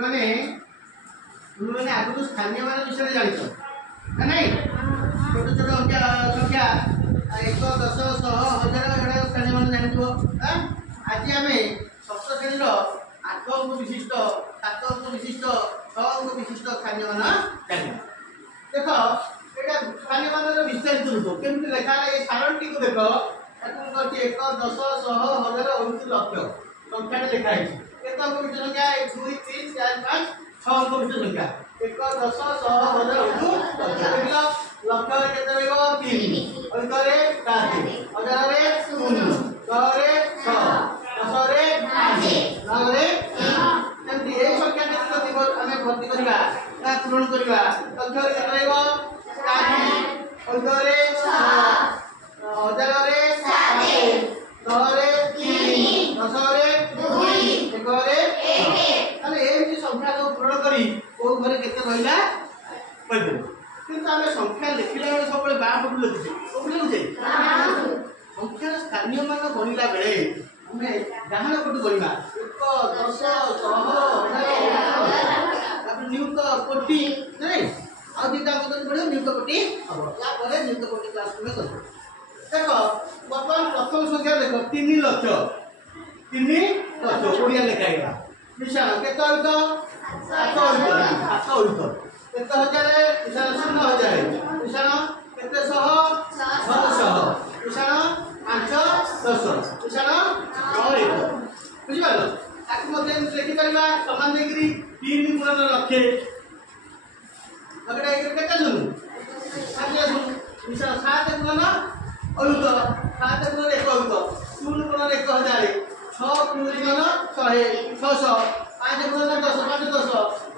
मैंने तुमने आगु स्थानीय मान विषय जान नहीं छोट छोट अंक संख्या 1 10 100 1000 स्थानीय मान जान आज आम षष्ठ श्रेणी 8 अंक विशिष्ट 7 अंक विशिष्ट 6 अंक विशिष्ट स्थानीय मान जान देख ये स्थानीय मान विस्तारित रूप केमती लेखा ये सारणटी को देख 1 10 100 1000 19 लक्ष संख्या लिखाई केत अंक विशिष्ट संख्या 1 2 3 4 5 6 अंक विशिष्ट संख्या 1 10 100 1000 लक्ष केते रहइबो 3 अंकरे 7 हजार रे 0 10 रे 6 10 रे 5 9 रे 3 एमती ए संख्या केते दिबो आमे भर्ती करबा या पूर्ण करबा लक्ष केते रहइबो 4 अंकरे 6 हजार रे 7 10 रे 3 10 रे 2 1 रे 1 ताले एमती संख्या को पूर्ण करी ओ घरे केते रहिला पइबो किंतु आमे संख्या लिखिला बेले सब बा पटु लिखिछे ओ लिखुछे संख्या स्थानीय मान गणिला बेले आमे डाहाण पटु गणिबा 1 10 100 1000 नियुक्त कोटि नै आ दिटा को पड़ो नियुक्त कोटि अब या परे नियुक्त कोटि क्लास में कर देखो वर्तमान प्रथम संख्या देखो 3 लक्ष ओडिया लिखाइला मिशान केतो होतो 7 होतो केतो हजार मिशान 0 हजार मिशान केते 100 600 मिशान 5 10 मिशान 9 बुझि पालो ताकि मते लिखि परिबा समान देगिरी 3 गुणन लक्ष्य अगडा एक केते सुनु 5 मिशान 7 गुणन अयुत 7 गुणन 1 अयुत 0 गुणन 1000 6 गुणन 100 600 5 गुणन 10 5 10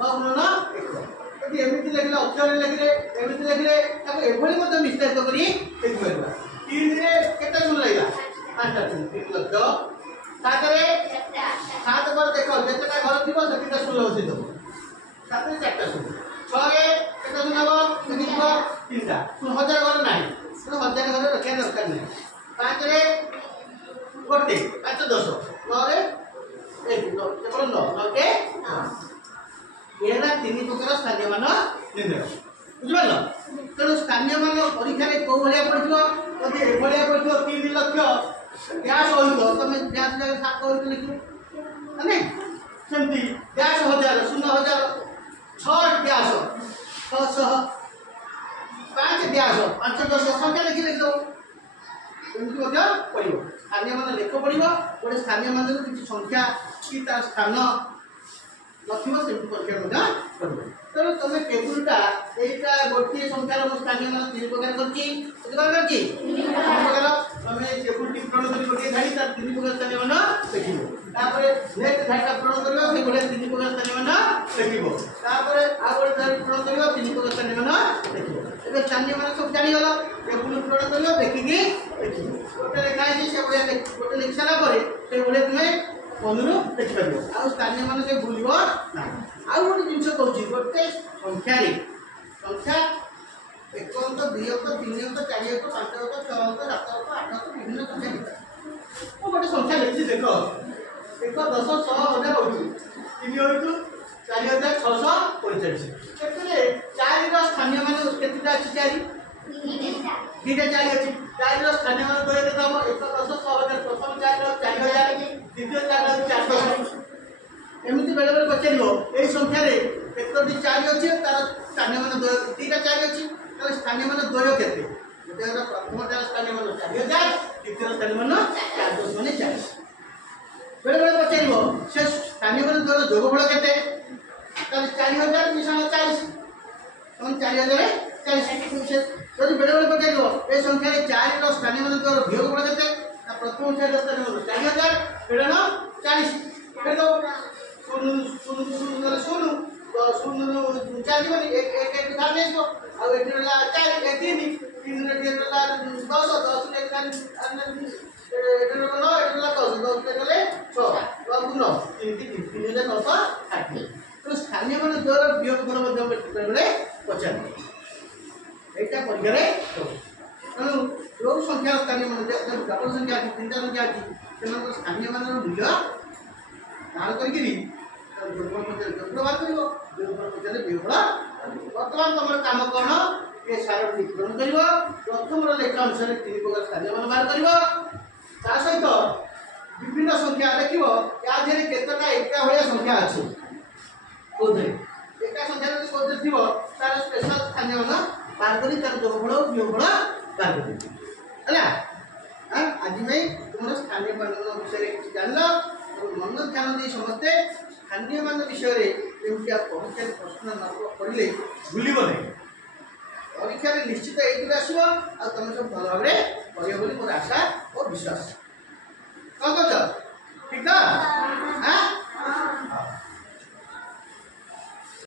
6 गुणन 1 यदि एमिति लेखिले अक्षर लेखिले एमिति लेखिले ताको एभली मते विस्तारित करी लिखि परबा 3 रे केते सुन लाइला 5 3 लक्ष 7 रे 7 पर देखो जेतेटा घर थिबो सेतिटा सुन बसि दो 7 रे 4टा सुन 6 रे केते सुन हबो देखिबो 3टा सुन हजार घर नाही सुन हजार घर रखिया दरकार नाही 5 रे गोटे 5 10 9 रे 1 केवल 9 के एरा 3 प्रकार स्थानीय मान निर्णय बुझि पालो तेणु स्थानीय मान परीक्षा रे को भलिया पड़िथो यदि ए भलिया पड़िथो 3 लक्ष गैस होइतो तमे गैस जगह 7 होइतो लिखियो माने सेमती गैस हजार 0 हजार 6 गैस 600 5 गैस 5 10 संख्या लिखि दो एमती मध्य पड़िबो स्थानीय मान लेख पड़िबो गोटे स्थानीय मान किछि संख्या कि तार स्थान लक्ष्य सेमती परीक्षा मध्य पड़िबो तेणु तुम टेबुलटा एटा गोटे संख्यार मो स्थानीय मान 3 प्रकार करछि बुझि प्रकार तुम टेबुल टी प्रण करी गोटे धाड़ी तार 3 प्रकार स्थानीय मान लिखिबो तापरे नेक्स्ट धाड़ीटा प्रण करियो से गोटे 3 प्रकार स्थानीय मान लिखिबो तापरे आ गोटे धाड़ी प्रण करियो 3 प्रकार स्थानीय मान लिखिबो एबे स्थानीय मान सब जानि गलो टेबुल प्रण करियो देखिकी लिखिबो गोटे लिखा है से गोटे लिख सारा परे से गोटे तुमे मनरु लिखि परिबो आ स्थानीय मान से भूलिबो ना आ गोटे जिंस कहूची गोटे संख्या रे संख्या 1 अंक 2 अंक 3 अंक 4 अंक 5 अंक 6 अंक 7 अंक 8 अंक विभिन्न संख्या है ओ गोटे संख्या लिखि देखो 1 10 100 1000 होची 3 होइतु 4645 केतरे 4 रो स्थानीय मान केतेटा अछि 4 दीटा 4 अछि 4 रो स्थानीय मान कोइ देखाबो 1 10 100 1000 प्रथम 4 रो 4000 द्वितीय 4 रो 400 एमिति बेले बेले पचेलियो ए संख्या रे केतोटी 4 अछि तार स्थानीय मान 2 दीटा 4 अछि तार स्थानीय मान 2 केते जेतेरा प्रथम 4 स्थानीय मान 4000 द्वितीय स्थानीय मान 400 माने 40 बेले बेले पचेलियो से स्थानीय मान 2 रो जोगफल केते तार 4000 मिशन 40 तम 4000 40 यदि बेले बेले पचेलियो ए संख्या रे 4 रो स्थानीय मान 2 रो वियोगफल केते प्रथम 4 स्थानीय मान 4000 बेले 40 बेले सुनु सुनु सुनु सुनु सुनु चार जीवन एक एक एक धार ले इसको अब एक ला 4 एक 3 3 ने ला 10 10 एक धार एक ला 9 एक ला 10 10 ले 6 अब 9 3 3 ले 9 8 तो स्थानीय मान द्वारा वियोग गुण मध्य बेले पचार एटा परिगरे तेणु लोक संख्या स्थानीय मान डबल संख्या 3 संख्या अछि सेमान स्थानीय मान मूल्य धार करके যোগফଳ ପଚାରିଲେ ଯୋଗଫଳ ବାହାର କରିବ, ଯୋଗଫଳ ପଚାରିଲେ ବିୟୋଗଫଳ। ବର୍ତ୍ତମାନ ତମର କାମ କ'ଣ? ଏ ସାର ଠିକ୍ ପୂରଣ କରିବ। ପ୍ରଥମର ଲେଖା ଅନୁସାରେ 3 ପ୍ରକାର ସ୍ଥାନୀୟ ମାନ ବାହାର କରିବ। ତା ସହିତ ବିଭିନ୍ନ ସଂଖ୍ୟା ଦେଖିବ ୟା ଦେହରେ କେତେଟା ଏକା ଭଳିଆ ସଂଖ୍ୟା ଅଛି। କୋଉଥିରେ ଏକା ସଂଖ୍ୟା ଯଦି କୋଉଥିରେ ଥିବ ତାର ସ୍ପେଶାଲ ସ୍ଥାନୀୟ ମାନ ବାହାର କରି ତାର ଯୋଗଫଳ ଓ ବିୟୋଗଫଳ ବାହାର କରିବ ହେଲା। ଆଜି ପାଇଁ ତୁମର ସ୍ଥାନୀୟ ମାନ ବିଷୟରେ କିଛି ଜାଣିଲ। ମନ ଧ୍ୟାନ ଦେଇ ସମସ୍ତେ ସ୍ଥାନୀୟ ମାନ ବିଷୟରେ ଯେମିତି ପରୀକ୍ଷାରେ ପ୍ରଶ୍ନ ନ ପଡ଼ିଲେ ଭୁଲିବ ନାହିଁ। ପରୀକ୍ଷାରେ ନିଶ୍ଚିତ ଏଇଥିରୁ ଆସିବ ଆଉ ତମେ ସବୁ ଭଲ ଭାବରେ କରିବ ବୋଲି ମୋର ଆଶା ଓ ବିଶ୍ୱାସ। କ'ଣ କହୁଛ? ଠିକ୍ ତ?